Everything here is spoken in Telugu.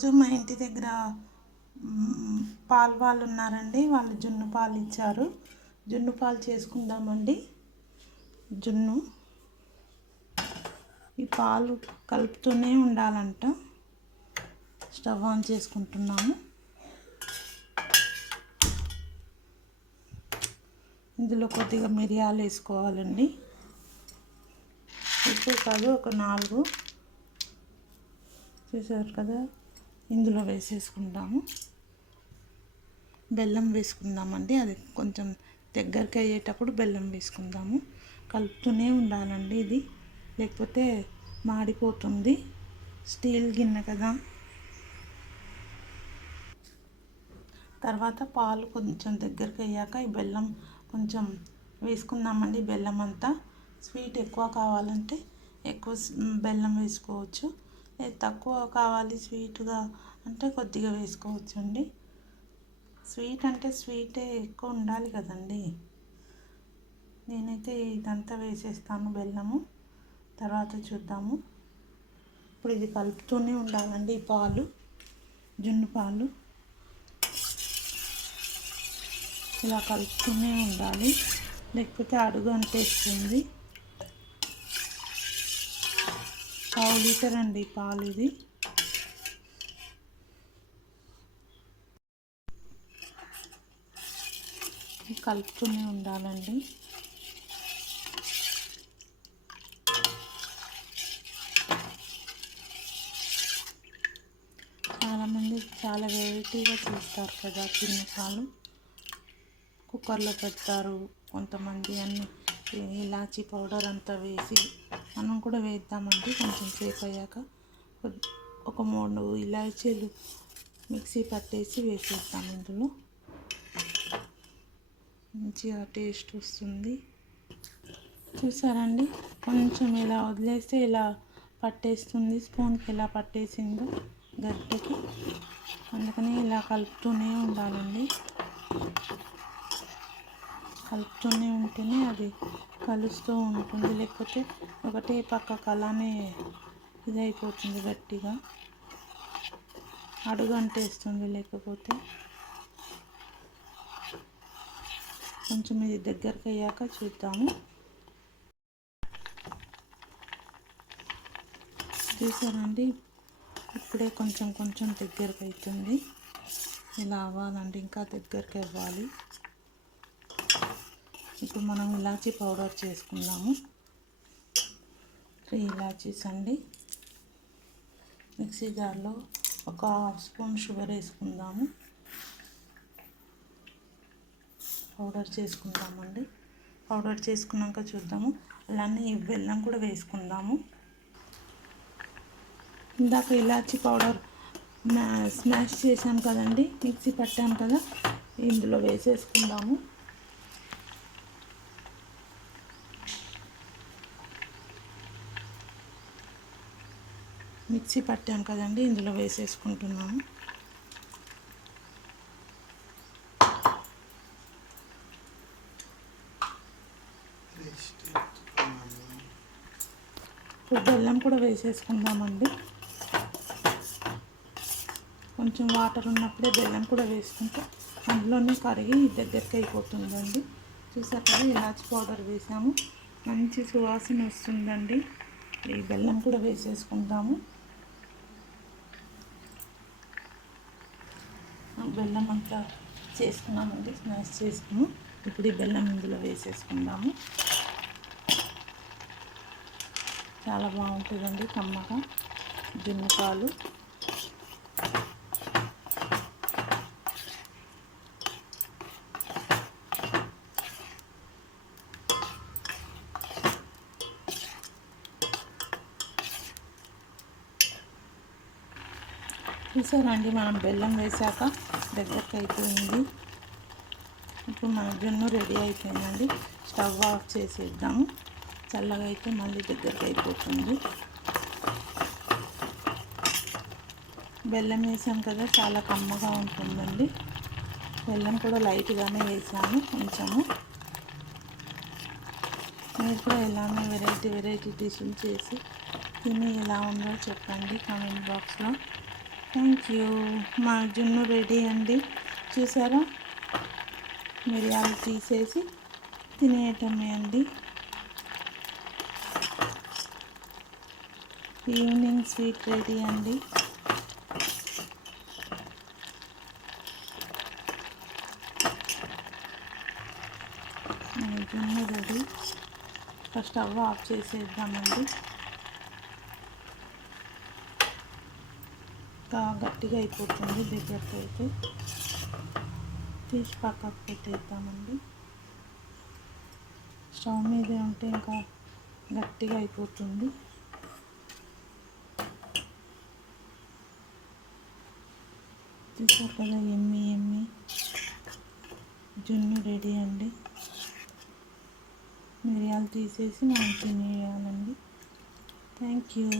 ఈరోజు మా ఇంటి దగ్గర పాలు వాళ్ళు ఉన్నారండి. వాళ్ళు జున్ను పాలు ఇచ్చారు. జున్ను పాలు చేసుకుందామండి. జున్ను ఈ పాలు కలుపుతూనే ఉండాలంట. స్టవ్ ఆన్ చేసుకుంటున్నాము. ఇందులో కొద్దిగా మిరియాలు వేసుకోవాలండి. ఎక్కువ కాదు, ఒక 4 చూసారు కదా. ఇందులో వేసేసుకుందాము. బెల్లం వేసుకుందామండి. అది కొంచెం దగ్గరికి అయ్యేటప్పుడు బెల్లం వేసుకుందాము. కలుపుతూనే ఉండాలండి ఇది, లేకపోతే మాడిపోతుంది. స్టీల్ గిన్నె కదా. తర్వాత పాలు కొంచెం దగ్గరికి అయ్యాక ఈ బెల్లం కొంచెం వేసుకుందామండి. బెల్లం అంతా స్వీట్ ఎక్కువ కావాలంటే ఎక్కువ బెల్లం వేసుకోవచ్చు. తక్కువ కావాలి స్వీట్గా అంటే కొద్దిగా వేసుకోవచ్చు అండి. స్వీట్ అంటే స్వీటే ఎక్కువ ఉండాలి కదండి. నేనైతే ఇదంతా వేసేస్తాను బెల్లము. తర్వాత చూద్దాము. ఇప్పుడు ఇది కలుపుతూనే ఉండాలండి. ఈ పాలు, జున్ను పాలు ఇలా కలుపుతూనే ఉండాలి, లేకపోతే అడుగు అంటేస్తుంది. 1/2 లీటర్ అండి పాలు ఇది. కలుపుతూనే ఉండాలండి. చాలామంది చాలా వెరైటీగా చేస్తారు కదా జున్ను పాలు. కుక్కర్లో పెడతారు కొంతమంది. అన్ని ఇలాచీ పౌడర్ అంతా వేసి మనం కూడా వేద్దామండి. కొంచెం సేపు అయ్యాక ఒక 3 ఇలాచీలు మిక్సీ పట్టేసి వేసేద్దాం. ఇందులో మంచిగా టేస్ట్ వస్తుంది. చూసారండి, కొంచెం ఇలా వదిలేస్తే ఇలా పట్టేస్తుంది. స్పూన్కి ఇలా పట్టేసిందో గడ్డకి. అందుకని ఇలా కలుపుతూనే ఉండాలండి. కలుపుతూనే ఉంటేనే అది కలుస్తూ ఉంటుంది, లేకపోతే ఒకటే పక్కకు అలానే ఇదైపోతుంది, గట్టిగా అడుగు అంటేస్తుంది. లేకపోతే కొంచెం ఇది దగ్గరికి అయ్యాక చూద్దాము. చూసారండి, ఇప్పుడే కొంచెం కొంచెం దగ్గరికి అవుతుంది. ఇలా అవ్వాలండి, ఇంకా దగ్గరికి అవ్వాలి. ఇప్పుడు మనం ఇలాచీ పౌడర్ చేసుకుందాము. 3 ఇలాచీస్ అండి. మిక్సీ జార్లో ఒక 1/2 స్పూన్ షుగర్ వేసుకుందాము. పౌడర్ చేసుకుందామండి. పౌడర్ చేసుకున్నాక చూద్దాము. అలానే ఈ బెల్లం కూడా వేసుకుందాము. ఇందాక ఇలాచీ పౌడర్ స్మాష్ చేసాం కదండి, మిక్సీ పట్టాం కదా, ఇందులో వేసేసుకుందాము. మిక్సీ పట్టాం కదండి, ఇందులో వేసేసుకుంటున్నాము. ఇప్పుడు బెల్లం కూడా వేసేసుకుందామండి. కొంచెం వాటర్ ఉన్నప్పుడే బెల్లం కూడా వేసుకుంటే అందులోనే కరిగి దగ్గరికి అయిపోతుందండి. చూసారు కదా, ఇలాచి పౌడర్ వేసాము, మంచి సువాసన వస్తుందండి. ఈ బెల్లం కూడా వేసేసుకుంటాము. బెల్లం అంతా చేసుకున్నామండి, స్మాష్ చేసుకున్నాము. ఇప్పుడు ఈ బెల్లం ఇందులో వేసేసుకుందాము. చాలా బాగుంటుందండి కమ్మగా జున్ను పాలు. చూసారండి, మనం బెల్లం వేసాక దగ్గరికి అయిపోయింది. ఇప్పుడు మన జున్ను రెడీ అయిపోయిందండి. స్టవ్ ఆఫ్ చేసేద్దాము. చల్లగా అయితే మళ్ళీ దగ్గరికి అయిపోతుంది. బెల్లం వేసాం కదా, చాలా కమ్మగా ఉంటుందండి. బెల్లం కూడా లైట్గానే వేసాము కొంచెము. మీరు కూడా ఇలానే వెరైటీ డిష్లు చేసి తిని ఎలా ఉందో చెప్పండి కామెంట్ బాక్స్లో. Thank you. మా జున్ను రెడీ అండి. చూసారా, మిరియాలు తీసేసి తినేయటమే అండి. ఈవినింగ్ స్వీట్ రెడీ అండి. జున్ను రెడీ. ఫస్ట్ స్టవ్ ఆఫ్ చేసేద్దామండి. గట్టిగా అయిపోతుంది దగ్గరికి అయితే. తీసి పక్కకు పెట్టేద్దామండి. స్టవ్ మీదే ఉంటే ఇంకా గట్టిగా అయిపోతుంది. చూసారు కదా, ఎమ్మి ఎమ్మి జున్ను రెడీ అండి. మిరియాలు తీసేసి మనం తినేయాలండి. Thank you.